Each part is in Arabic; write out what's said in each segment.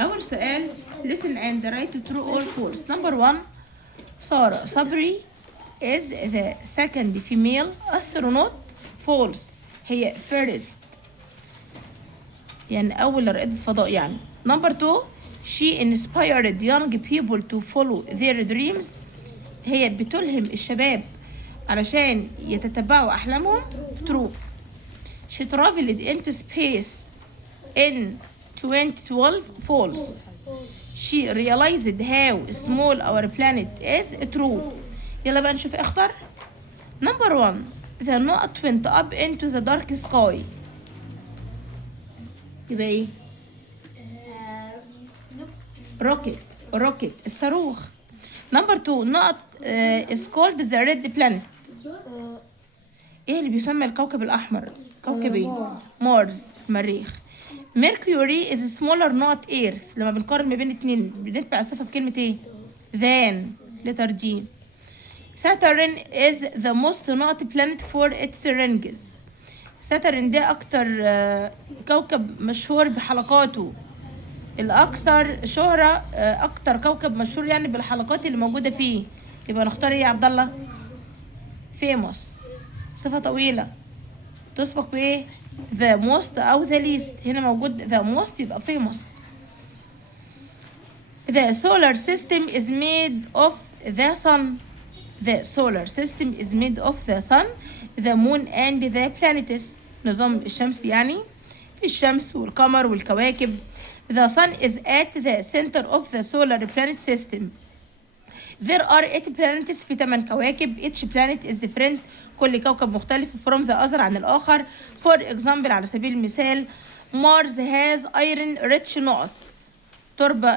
أول سؤال listen and write true or false. Number 1, Sarah Sabri is the second female astronaut. False. هي first، يعني أول رائدة فضاء يعني. Number 2, she inspired young people to follow their dreams. هي بتلهم الشباب علشان يتتبعوا أحلامهم. True. She traveled into space in 2012. False. She realized how small our planet is. True. يلا بقى نشوف اختر. Number 1, the not went up into the dark sky. يبقى ايه؟ rocket الصاروخ. Number 2, not is called the red planet. ايه اللي بيسمى الكوكب الأحمر؟ كوكب ايه؟ مارس، المريخ. Mercury is smaller not Earth. لما بنقارن ما بين اتنين بنتبع الصفة بكلمة ايه؟ than. letter G. Saturn is the most not planet for its rings. Saturn ده أكتر كوكب مشهور بحلقاته، الأكثر شهرة، أكتر كوكب مشهور يعني بالحلقات اللي موجودة فيه. يبقى نختار ايه يا عبد الله؟ famous، صفة طويلة تسبق بايه؟ the most أو the least. هنا موجود the most يبقى famous. The solar system is made of the sun. The solar system is made of the sun, the moon and the planets. نظام الشمس يعني في الشمس والقمر والكواكب. The sun is at the center of the solar planet system. There are 8 planets في 8 كواكب. Each planet is different. كل كوكب مختلف from the other عن الآخر. For example على سبيل المثال Mars has iron rich نقط. تربة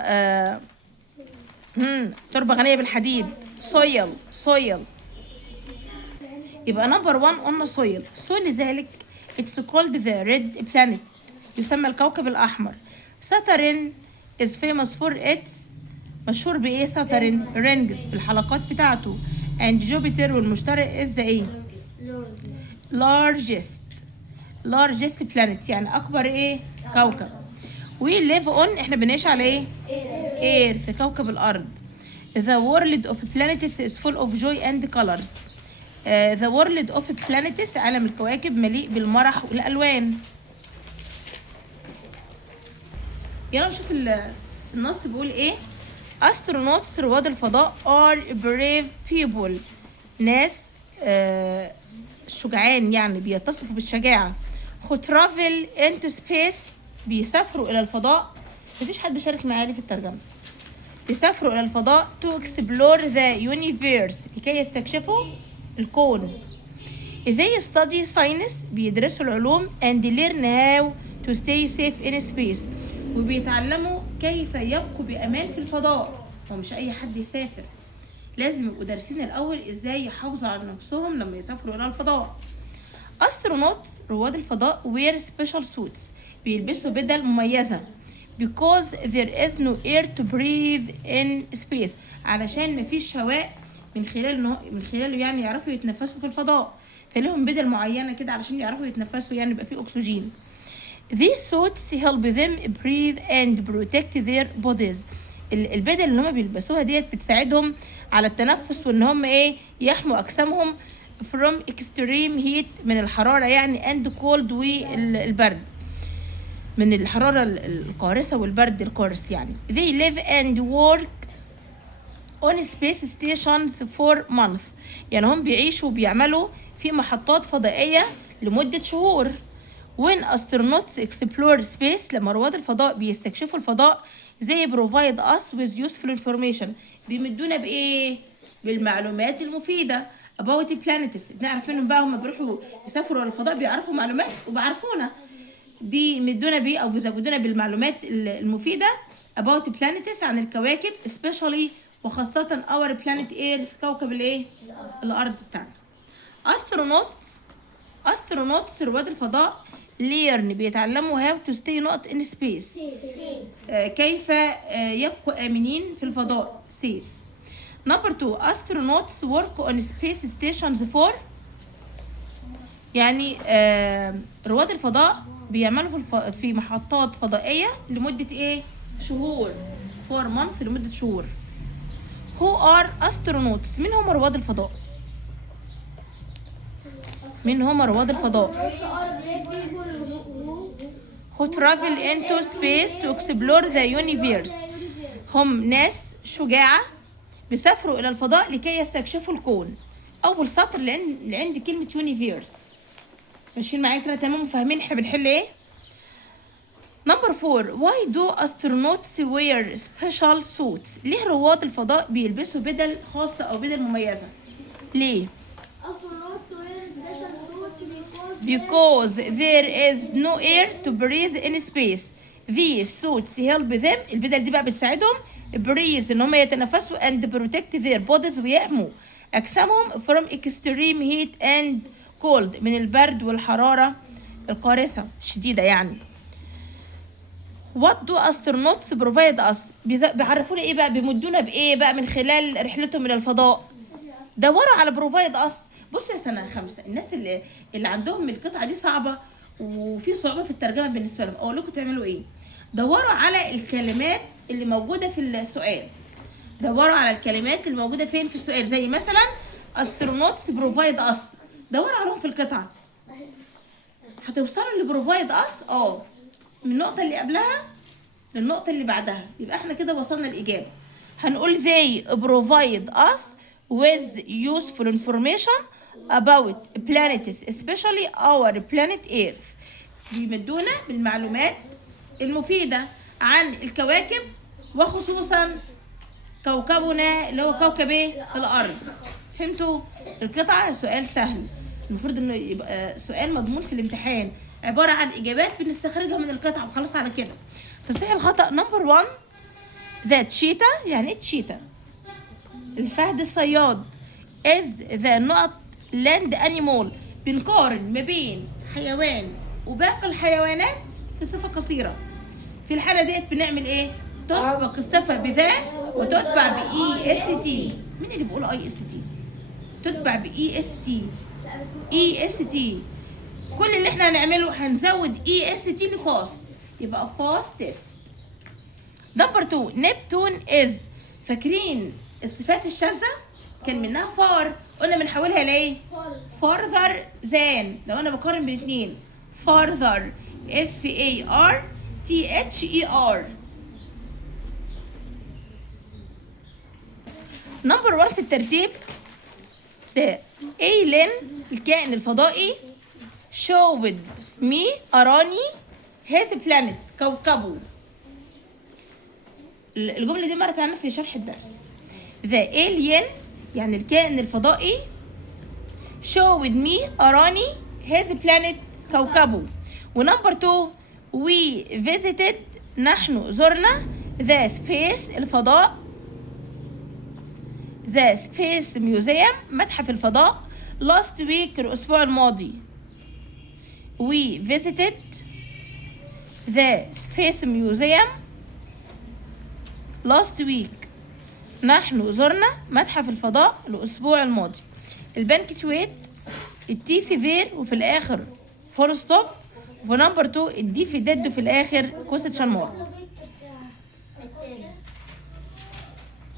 تربة غنية بالحديد. soil. يبقى number 1 قلنا soil. so لذلك it's called the red planet. يسمى الكوكب الأحمر. Saturn is famous for its، مشهور بإيه ساترن؟ rings بالحلقات بتاعته. and Jupiter والمشتري is the إيه؟ largest planet يعني أكبر إيه؟ كوكب. we live on، إحنا بنعيش على إيه؟ air في كوكب الأرض. the world of planets is full of joy and colors. the world of planets عالم الكواكب مليء بالمرح والألوان. يلا نشوف النص بيقول إيه. astronauts رواد الفضاء are brave people. ناس شجعان يعني بيتصفوا بالشجاعة. who travel into space بيسافروا إلى الفضاء. مفيش حد بيشارك معايا في الترجمة. بيسافروا إلى الفضاء to explore the universe لكي يستكشفوا الكون. they study science بيدرسوا العلوم and learn how to stay safe in space وبيتعلموا كيف يبقوا بأمان في الفضاء. هو مش أي حد يسافر، لازم يبقوا دارسين الأول إزاي يحافظوا على نفسهم لما يسافروا إلى الفضاء. astronauts رواد الفضاء wear special suits بيلبسوا بدل مميزة because there is no air to breathe in space علشان مفيش هواء من خلاله يعني يعرفوا يتنفسوا في الفضاء، فلهم بدل معينة كده علشان يعرفوا يتنفسوا يعني يبقى فيه أكسجين. These suits help them breathe and protect their bodies. البدل اللي هم بيلبسوها ديت بتساعدهم على التنفس وان هم ايه يحموا اجسامهم from extreme heat من الحرارة يعني and cold والبرد، من الحرارة القارصة والبرد القارس يعني. They live and work on space stations for months. يعني هم بيعيشوا وبيعملوا في محطات فضائية لمدة شهور. When astronauts explore space لما رواد الفضاء بيستكشفوا الفضاء they provide us with useful information بيمدونا بإيه؟ بالمعلومات المفيدة about the planets. بنعرف منهم بقى هم بيروحوا يسافروا الفضاء بيعرفوا معلومات وبيعرفونا، بيمدونا بيه أو بيزودونا بالمعلومات المفيدة about the planets عن الكواكب especially وخاصة our planet Earth كوكب الإيه؟ الأرض بتاعنا. astronauts رواد الفضاء learn بيتعلموا how to stay not in space كيف يبقوا آمنين في الفضاء safe. Number 2, astronauts work on space stations for، يعني رواد الفضاء بيعملوا في محطات فضائية لمدة ايه؟ شهور. for month لمدة شهور. who are astronauts. مين هم رواد الفضاء؟ مين هم رواد الفضاء؟ who travel into space to explore the universe. هم ناس شجاعة بيسافروا إلى الفضاء لكي يستكشفوا الكون. أول سطر اللي عندي كلمة universe. ماشيين معايا كده تمام وفاهمين احنا بنحل ايه؟ نمبر 4 why do astronauts wear special suits. ليه رواد الفضاء بيلبسوا بدل خاصة أو بدل مميزة؟ ليه؟ because there is no air to breathe in space. These suits help them. البدل دي بقى بتساعدهم breathe ان هم يتنفسوا and protect their bodies ويحموا اجسامهم from extreme heat and cold من البرد والحرارة القارسة الشديدة يعني. What do astronauts provide us. بيعرفونا ايه بقى؟ بيمدونا بايه بقى من خلال رحلتهم الى الفضاء؟ دوروا على provide us. بصوا يا سنة 5 الناس اللي عندهم القطعة دي صعبة وفي صعوبة في الترجمة بالنسبة لهم، اقول لكم تعملوا ايه؟ دوروا على الكلمات اللي موجودة في السؤال. دوروا على الكلمات اللي موجودة فين في السؤال، زي مثلا astronauts provide us. دوروا عليهم في القطعة. هتوصلوا لبروفايد us من النقطة اللي قبلها للنقطة اللي بعدها، يبقى احنا كده وصلنا الإجابة. هنقول they provide us with useful information about planets especially our planet Earth. بيمدونا بالمعلومات المفيدة عن الكواكب وخصوصا كوكبنا اللي هو كوكب الأرض. فهمتوا؟ القطعة سؤال سهل، المفروض انه يبقى سؤال مضمون في الامتحان، عبارة عن إجابات بنستخرجها من القطعة وخلاص على كده. تصحيح الخطأ نمبر 1 the cheetah. يعني ايه cheetah؟ الفهد الصياد is the not land animal. بنقارن ما بين حيوان وباقي الحيوانات في صفة قصيرة. في الحالة ديت بنعمل ايه؟ تسبق الصفة بذا وتتبع بإي اس تي. مين اللي بيقول اي اس تي؟ تتبع بإي اس تي. اي اس تي. كل اللي احنا هنعمله هنزود اي اس تي لفاست، يبقى فاستست. نمبر 2 نبتون از. فاكرين الصفات الشاذة كان منها فار، قلنا بنحولها لايه؟ farther than. لو انا بقارن بين اتنين farther f a r t h e r. نمبر 1 في الترتيب ايلين الكائن الفضائي showed me أراني his planet كوكبه. الجملة دي مرت علينا في شرح الدرس. the alien يعني الكائن الفضائي showed me أراني his planet كوكبه. ونمبر 2 we visited نحن زرنا the space الفضاء the space museum متحف الفضاء last week الأسبوع الماضي. we visited the space museum last week. نحن زرنا متحف الفضاء الأسبوع الماضي. البنكتويت التي في ذير وفي الآخر فول ستوب، وفي نمبر 2 الدي في ديد وفي الآخر كوستشن مارك.